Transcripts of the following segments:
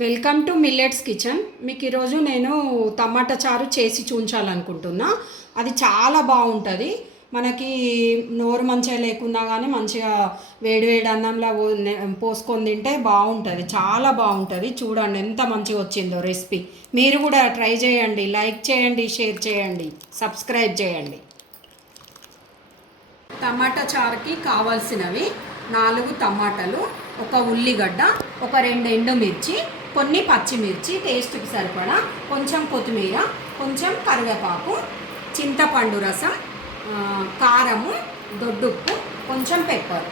Welcome to millets kitchen. మీకు ఈరోజు నేను టమాటా చారు చేసి చూపించాలనుకుంటున్నా. అది చాలా బాగుంటుంది. మనకి నోరు మంచిగా లేకున్నా కానీ మంచిగా వేడివేడి అన్నంలో పోసుకొని తింటే బాగుంటుంది, చాలా బాగుంటుంది. చూడండి ఎంత మంచిగా వచ్చిందో రెసిపీ. మీరు కూడా ట్రై చేయండి, లైక్ చేయండి, షేర్ చేయండి, సబ్స్క్రైబ్ చేయండి. టమాటా చారుకి కావాల్సినవి 4 టమాటాలు, ఒక ఉల్లిగడ్డ, ఒక 2 ఎండుమిర్చి, కొన్ని పచ్చిమిర్చి టేస్ట్కి సరిపడా, కొంచెం కొత్తిమీర, కొంచెం కరివేపాకు, చింతపండు రసం, కారము, దొడ్డుప్పు, కొంచెం పెప్పర్.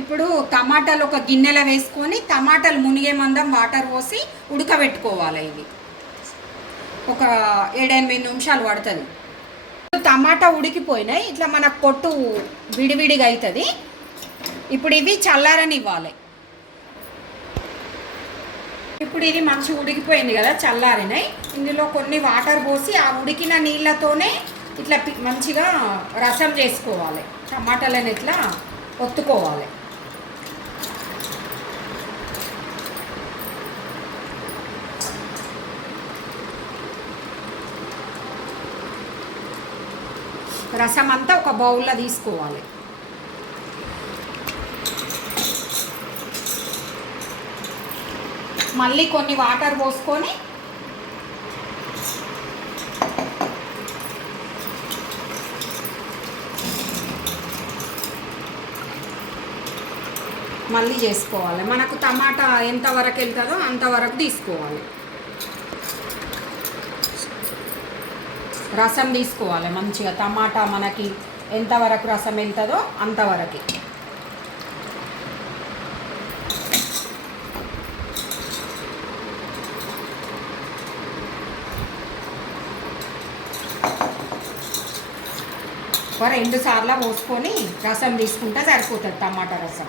ఇప్పుడు టమాటాలు ఒక గిన్నెలో వేసుకొని టమాటాలు మునిగే మందం వాటర్ పోసి ఉడకబెట్టుకోవాలి. ఇవి ఒక 7-8 నిమిషాలు పడుతుంది. టమాటా ఉడికిపోయినాయి, ఇట్లా మనకు పొట్టు విడివిడిగా అవుతుంది. ఇప్పుడు ఇవి చల్లారనివ్వాలి. ఇప్పుడు ఇది మంచిగా ఉడికిపోయింది కదా, చల్లారినాయి. ఇందులో కొన్ని వాటర్ పోసి ఆ ఉడికిన నీళ్ళతోనే ఇట్లా మంచిగా రసం చేసుకోవాలి. టమాటాలను ఇట్లా ఒత్తుకోవాలి. రసం అంతా ఒక బౌల్లో తీసుకోవాలి. మళ్ళీ కొన్ని వాటర్ పోసుకొని మళ్ళీ చేసుకోవాలి. మనకు టమాటా ఎంతవరకు వెళ్తుందో అంతవరకు తీసుకోవాలి. రసం తీసుకోవాలి మంచిగా. టమాటా మనకి ఎంతవరకు రసం వెళ్తుందో అంతవరకు. ఒక 2 సార్లు పోసుకొని రసం తీసుకుంటే సరిపోతుంది టమాటా రసం.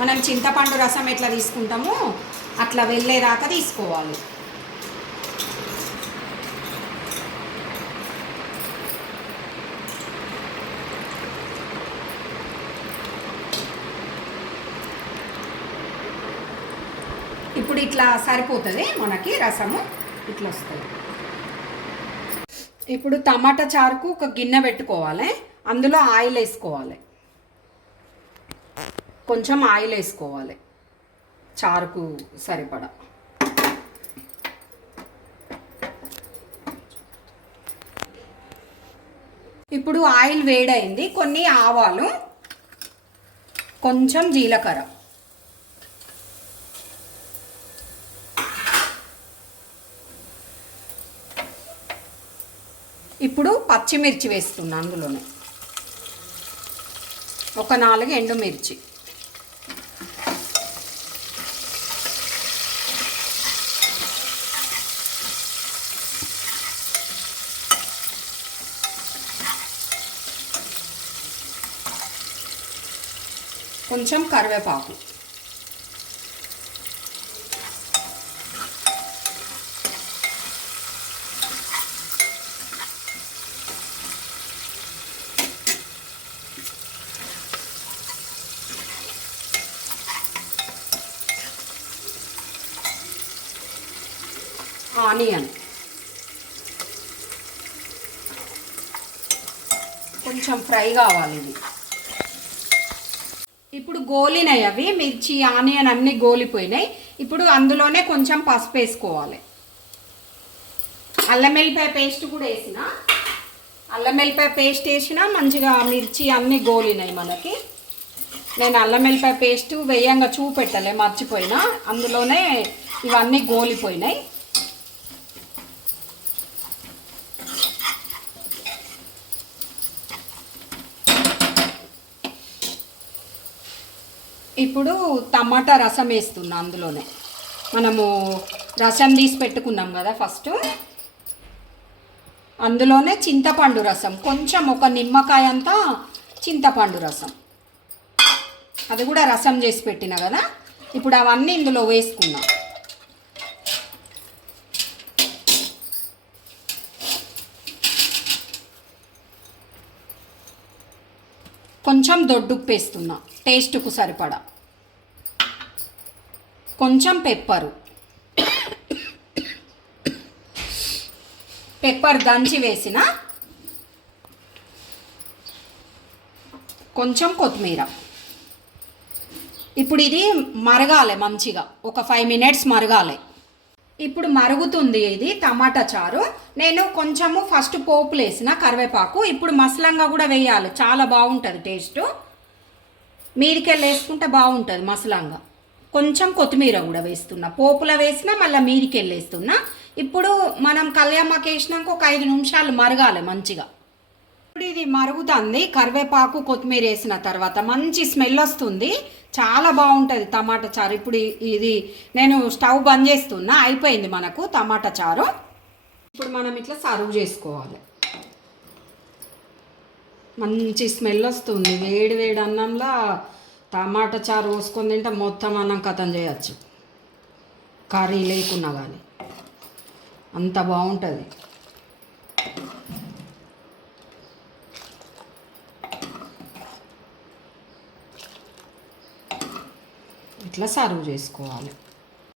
మనం చింతపండు రసం ఎట్లా తీసుకుంటామో అట్లా వెళ్ళేదాకా తీసుకోవాలి. ఇప్పుడు ఇట్లా సరిపోతుంది మనకి రసము, ఇట్లా వస్తుంది. ఇప్పుడు టమాటా చారుకు ఒక గిన్నె పెట్టుకోవాలి. అందులో ఆయిల్ వేసుకోవాలి, కొంచెం ఆయిల్ వేసుకోవాలి చారుకు సరిపడా. ఇప్పుడు ఆయిల్ వేడైంది. కొన్ని ఆవాలు, కొంచెం జీలకర్ర, ఇప్పుడు పచ్చిమిర్చి వేస్తున్నా. అందులోనే ఒక 4 ఎండుమిర్చి, కొంచెం కరివేపాకు, ఆనియన్, కొంచెం ఫ్రై కావాలి ఇది. ఇప్పుడు గోలినాయి అవి మిర్చి, ఆనియన్ అన్నీ గోలిపోయినాయి. ఇప్పుడు అందులోనే కొంచెం పసుపు వేసుకోవాలి. అల్లం వెల్లిపాయ పేస్ట్ కూడా వేసిన. అల్లం వెల్లిపాయ పేస్ట్ వేసినా మంచిగా మిర్చి అన్నీ గోలినాయి మనకి. నేను అల్లం వెల్లిపాయ పేస్ట్ వేయంగా చూపెట్టలే, మర్చిపోయినా. అందులోనే ఇవన్నీ గోలిపోయినాయి. ఇప్పుడు టమాటా రసం వేస్తున్నా. అందులోనే మనము రసం తీసి పెట్టుకున్నాం కదా ఫస్ట్, అందులోనే చింతపండు రసం, కొంచెం ఒక నిమ్మకాయ అంతా చింతపండు రసం, అది కూడా రసం చేసి పెట్టిన కదా. ఇప్పుడు అవన్నీ ఇందులో వేసుకున్నాం. కొంచెం దొడ్డుప్పు వేస్తున్నా టేస్ట్కు సరిపడా, కొంచెం పెప్పర్ దంచి వేసిన, కొంచెం కొత్తిమీర. ఇప్పుడు ఇది మరగాలి మంచిగా, ఒక 5 మినిట్స్ మరగాలి. ఇప్పుడు మరుగుతుంది ఇది టమాటా చారు. నేను కొంచెము ఫస్ట్ పోపులు వేసిన కరివేపాకు, ఇప్పుడు మసలంగా కూడా వేయాలి, చాలా బాగుంటుంది టేస్ట్. మీరికెళ్ళి వేసుకుంటే బాగుంటుంది మసలంగా. కొంచెం కొత్తిమీర కూడా వేస్తున్నా, పోపులో వేసిన మళ్ళీ మీరికెళ్ళి వేస్తున్నా. ఇప్పుడు మనం కళ్యామాకు వేసినాక ఒక 5 నిమిషాలు మరగాలి మంచిగా. ఇప్పుడు ఇది మరుగుతుంది, కరివేపాకు కొత్తిమీర వేసిన తర్వాత మంచి స్మెల్ వస్తుంది, చాలా బాగుంటుంది టమాటా చారు. ఇప్పుడు ఇది నేను స్టవ్ బంద్ చేస్తున్నా, అయిపోయింది మనకు టమాటా చారు. ఇప్పుడు మనం ఇట్లా సర్వ్ చేసుకోవాలి. మంచి స్మెల్ వస్తుంది, వేడి వేడి అన్నంలో టమాటా చారు పోసుకొని తింటే మొత్తం అన్నం కథం చేయచ్చు, కర్రీ లేకున్నా కానీ అంత బాగుంటుంది. ఇట్లా సర్వ్ చేసుకోవాలి.